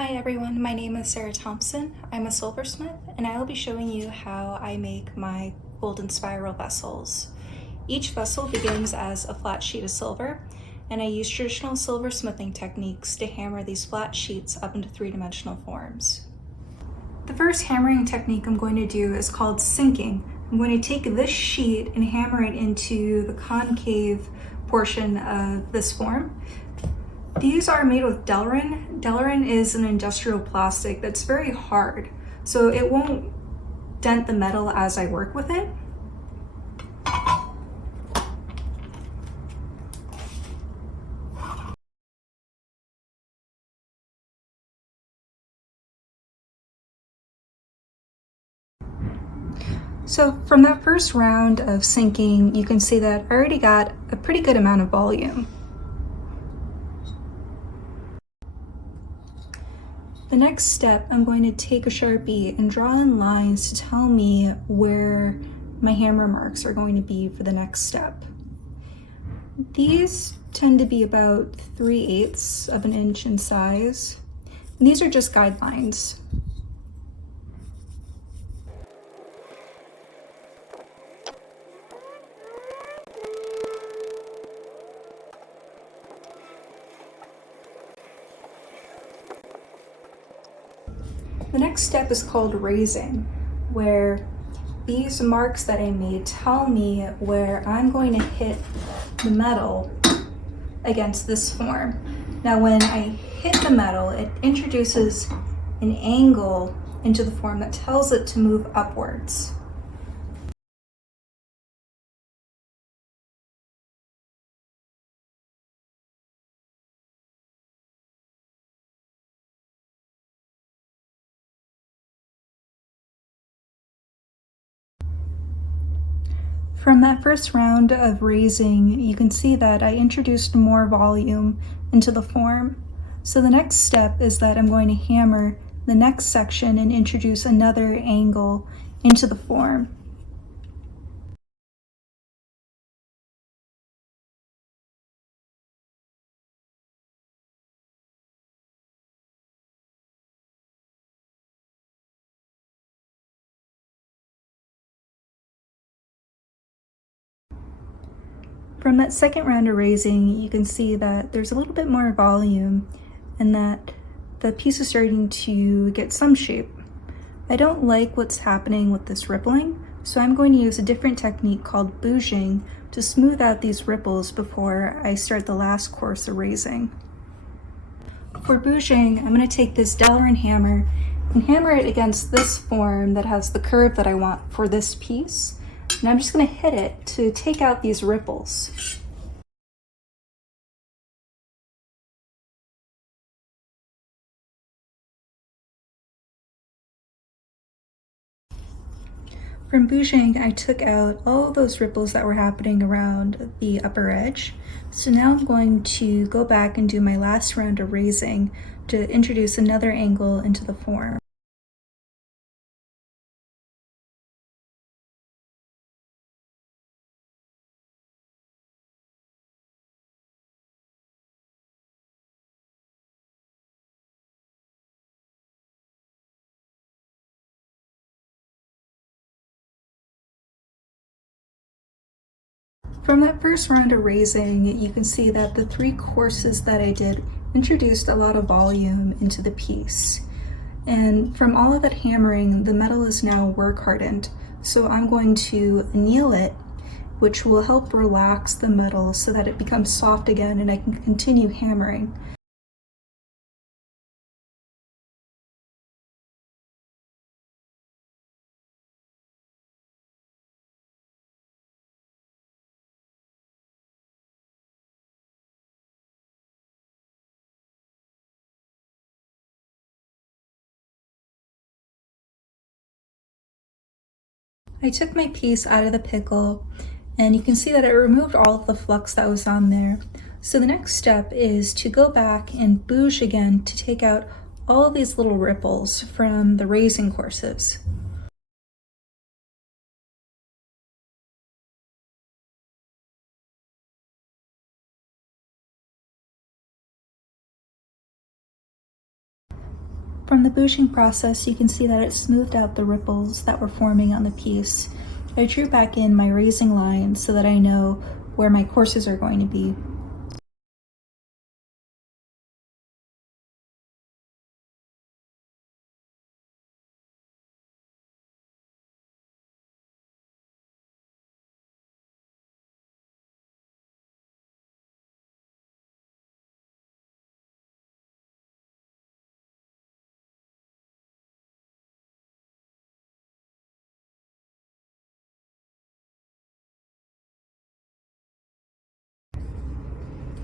Hi everyone, my name is Sarah Thompson. I'm a silversmith and I will be showing you how I make my golden spiral vessels. Each vessel begins as a flat sheet of silver and I use traditional silversmithing techniques to hammer these flat sheets up into three-dimensional forms. The first hammering technique I'm going to do is called sinking. I'm going to take this sheet and hammer it into the concave portion of this form. These are made with Delrin. Delrin is an industrial plastic that's very hard, so it won't dent the metal as I work with it. So from that first round of sinking, you can see that I already got a pretty good amount of volume. The next step, I'm going to take a Sharpie and draw in lines to tell me where my hammer marks are going to be for the next step. These tend to be about 3/8 of an inch in size. And these are just guidelines. The next step is called raising, where these marks that I made tell me where I'm going to hit the metal against this form. Now when I hit the metal, it introduces an angle into the form that tells it to move upwards. From that first round of raising, you can see that I introduced more volume into the form. So the next step is that I'm going to hammer the next section and introduce another angle into the form. From that second round of raising, you can see that there's a little bit more volume and that the piece is starting to get some shape. I don't like what's happening with this rippling, so I'm going to use a different technique called bouging to smooth out these ripples before I start the last course of raising. For bouging, I'm going to take this Delrin hammer and hammer it against this form that has the curve that I want for this piece. And I'm just going to hit it to take out these ripples. From bouging, I took out all those ripples that were happening around the upper edge. So now I'm going to go back and do my last round of raising to introduce another angle into the form. From that first round of raising, you can see that the 3 courses that I did introduced a lot of volume into the piece. And from all of that hammering, the metal is now work hardened. So I'm going to anneal it, which will help relax the metal so that it becomes soft again and I can continue hammering. I took my piece out of the pickle and you can see that it removed all of the flux that was on there. So the next step is to go back and bouge again to take out all of these little ripples from the raising courses. From the bouging process, you can see that it smoothed out the ripples that were forming on the piece. I drew back in my raising line so that I know where my courses are going to be.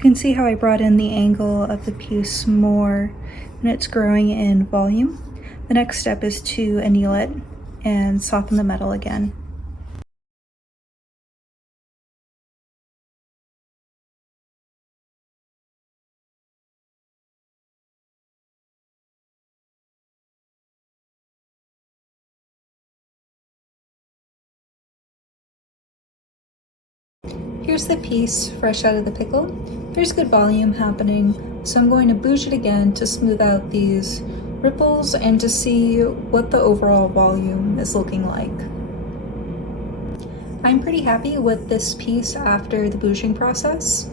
You can see how I brought in the angle of the piece more and it's growing in volume. The next step is to anneal it and soften the metal again. Here's the piece fresh out of the pickle. There's good volume happening, so I'm going to bouge it again to smooth out these ripples and to see what the overall volume is looking like. I'm pretty happy with this piece after the bouging process.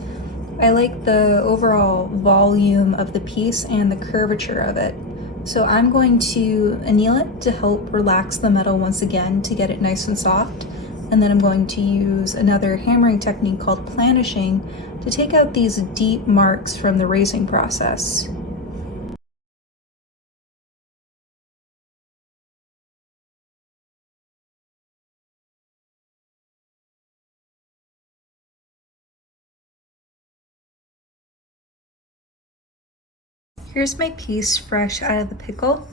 I like the overall volume of the piece and the curvature of it. So I'm going to anneal it to help relax the metal once again to get it nice and soft. And then I'm going to use another hammering technique called planishing to take out these deep marks from the raising process. Here's my piece fresh out of the pickle.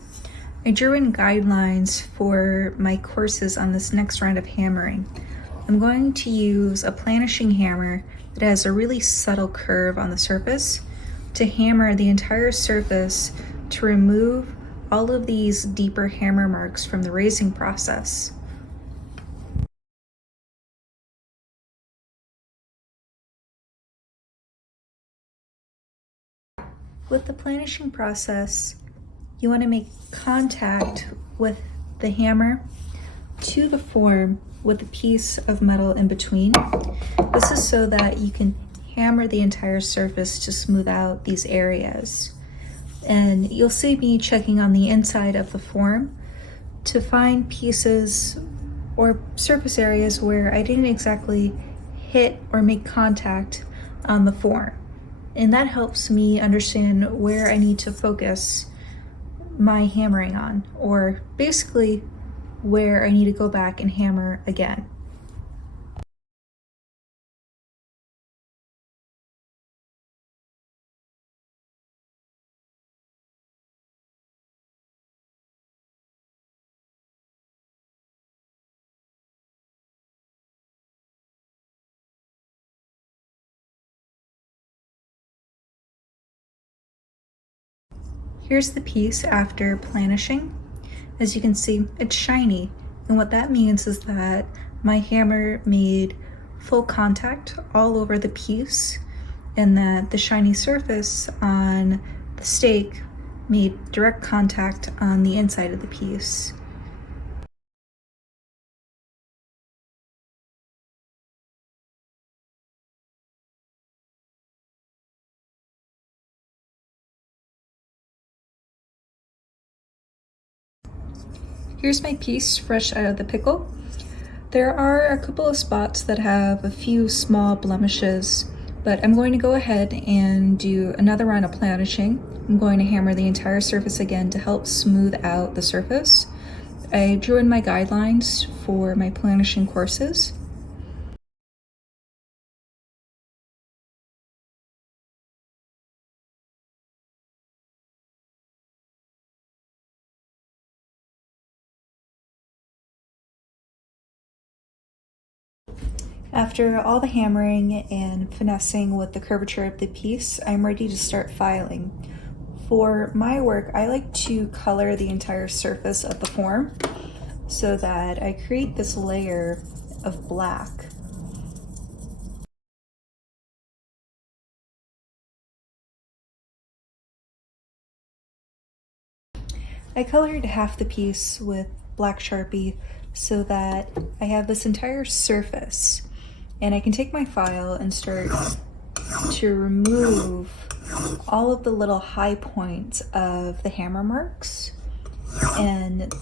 I drew in guidelines for my courses on this next round of hammering. I'm going to use a planishing hammer that has a really subtle curve on the surface to hammer the entire surface to remove all of these deeper hammer marks from the raising process. With the planishing process, you want to make contact with the hammer to the form with a piece of metal in between. This is so that you can hammer the entire surface to smooth out these areas. And you'll see me checking on the inside of the form to find pieces or surface areas where I didn't exactly hit or make contact on the form. And that helps me understand where I need to focus my hammering on, or basically where I need to go back and hammer again. Here's the piece after planishing. As you can see, it's shiny, and what that means is that my hammer made full contact all over the piece, and that the shiny surface on the stake made direct contact on the inside of the piece. Here's my piece fresh out of the pickle. There are a couple of spots that have a few small blemishes, but I'm going to go ahead and do another round of planishing. I'm going to hammer the entire surface again to help smooth out the surface. I drew in my guidelines for my planishing courses. After all the hammering and finessing with the curvature of the piece, I'm ready to start filing. For my work, I like to color the entire surface of the form so that I create this layer of black. I colored half the piece with black Sharpie so that I have this entire surface, and I can take my file and start to remove all of the little high points of the hammer marks, and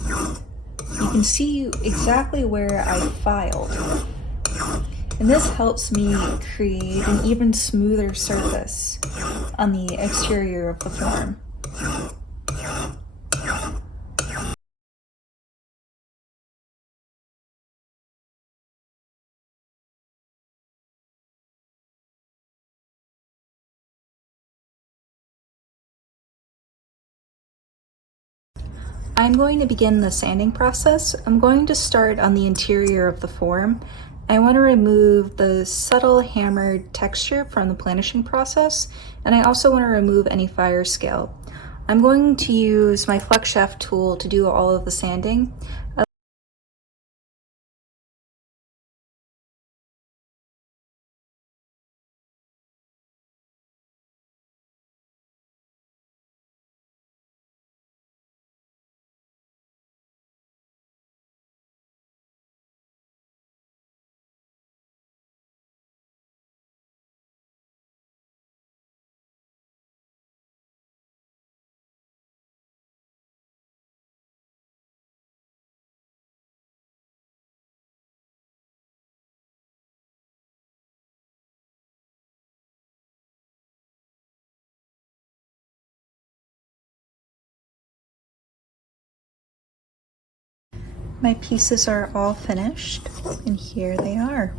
you can see exactly where I filed. And this helps me create an even smoother surface on the exterior of the form. I'm going to begin the sanding process. I'm going to start on the interior of the form. I want to remove the subtle hammered texture from the planishing process, and I also want to remove any fire scale. I'm going to use my Flex Chef tool to do all of the sanding. My pieces are all finished, and here they are.